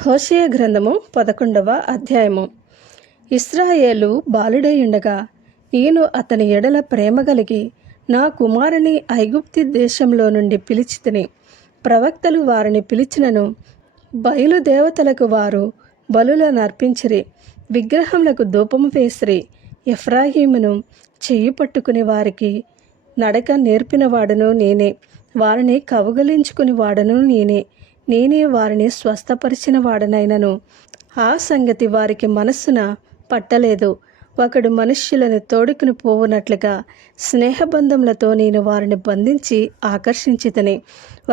హోషయ గ్రంథము పదకొండవ అధ్యాయము. ఇస్రాయేలు బాలుడైయుండగా నేను అతని ఎడల ప్రేమ కలిగి నా కుమారుని ఐగుప్తి దేశంలో నుండి పిలిచితిని. ప్రవక్తలు వారిని పిలిచినను బయలుదేవతలకు వారు బలులను అర్పించిరి విగ్రహములకు ధూపము వేసిరి. ఎఫ్రాహీమును చెయ్యి పట్టుకుని వారికి నడక నేర్పినవాడను నేనే. వారిని కవగలించుకుని వాడను నేనే. నేనే వారిని స్వస్థపరిచిన వాడనైనను. ఆ సంగతి వారికి మనస్సున పట్టలేదు. ఒకడు మనుష్యులను తోడుకుని పోవునట్లుగా స్నేహబంధములతో నేను వారిని బంధించి ఆకర్షించితని.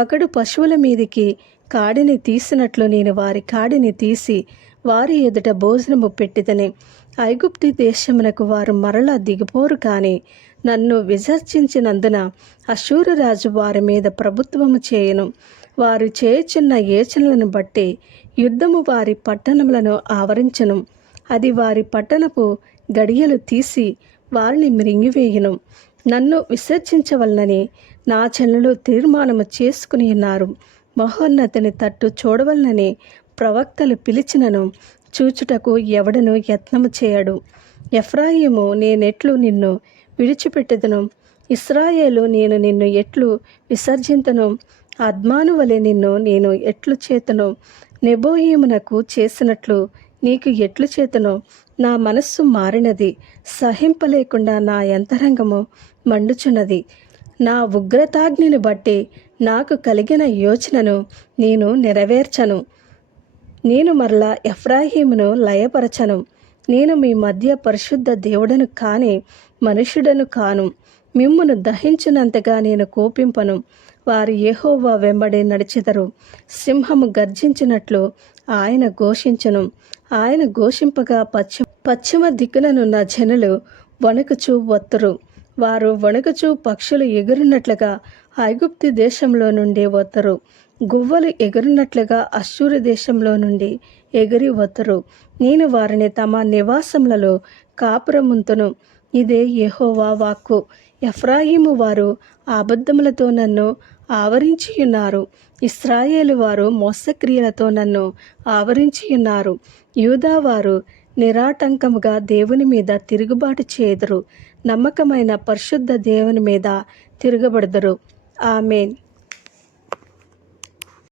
ఒకడు పశువుల మీదికి కాడిని తీసినట్లు నేను వారి కాడిని తీసి వారి ఎదుట భోజనము పెట్టిదని ఐగుప్తి దేశమునకు వారు మరలా దిగిపోరు కానీ నన్ను విసర్జించినందున అశూరరాజు వారి మీద ప్రభుత్వము చేయను. వారు చేయుచున్న ఏచనలను బట్టి యుద్ధము వారి పట్టణములను ఆవరించను. అది వారి పట్టణపు గడియలు తీసి వారిని మృంగివేయును. నన్ను విసర్జించవలనని నా చెల్లెలు తీర్మానము చేసుకుని ఉన్నారు. మహోన్నతిని తట్టు చూడవలనని ప్రవక్తలు పిలిచినను చూచుటకు ఎవడను యత్నము చేయడు. ఎఫ్రాయిము నేనెట్లు నిన్ను విడిచిపెట్టెదను. ఇస్రాయేలు నేను నిన్ను ఎట్లు విసర్జింతను. అద్మాను వలె నిన్ను నేను ఎట్లు చేతను. నెబోయేమునకు చేసినట్లు నీకు ఎట్లు చేతను. నా మనస్సు మారినది. సహింపలేకుండా నా యంతరంగము మండుచున్నది. నా ఉగ్రతాగ్నిని బట్టి నాకు కలిగిన యోచనను నేను నెరవేర్చను. నేను మరలా ఎఫ్రాహీమును లయపరచను. నేను మీ మధ్య పరిశుద్ధ దేవుడను కాని మనుషుడను కాను. మిమ్మును దహించినంతగా నేను కోపింపను. వారు ఏహోవా వెంబడి నడిచెదరు. సింహము గర్జించినట్లు ఆయన ఘోషించను. ఆయన ఘోషింపగా పశ్చిమ పశ్చిమ దిక్కుననున్న జనులు వణుకుచూ వత్తురు. వారు వణుకుచూ పక్షులు ఎగురున్నట్లుగా ఐగుప్తి దేశంలో నుండి వత్తరు. గువ్వలు ఎగురినట్లుగా అశ్చూరి దేశంలో నుండి ఎగిరి వద్దరు నేను వారిని తమ నివాసములలో కాపురముంతును. ఇదే యహోవా వాక్కు. ఎఫ్రాయిము వారు అబద్ధములతో నన్ను ఆవరించియున్నారు. ఇస్రాయేలు వారు మోసక్రియలతో నన్ను ఆవరించియున్నారు. యూదావారు యూదా వారు నిరాటంకముగా దేవుని మీద తిరుగుబాటు చేదురు. నమ్మకమైన పరిశుద్ధ దేవుని మీద తిరగబడదురు. ఆమెన్.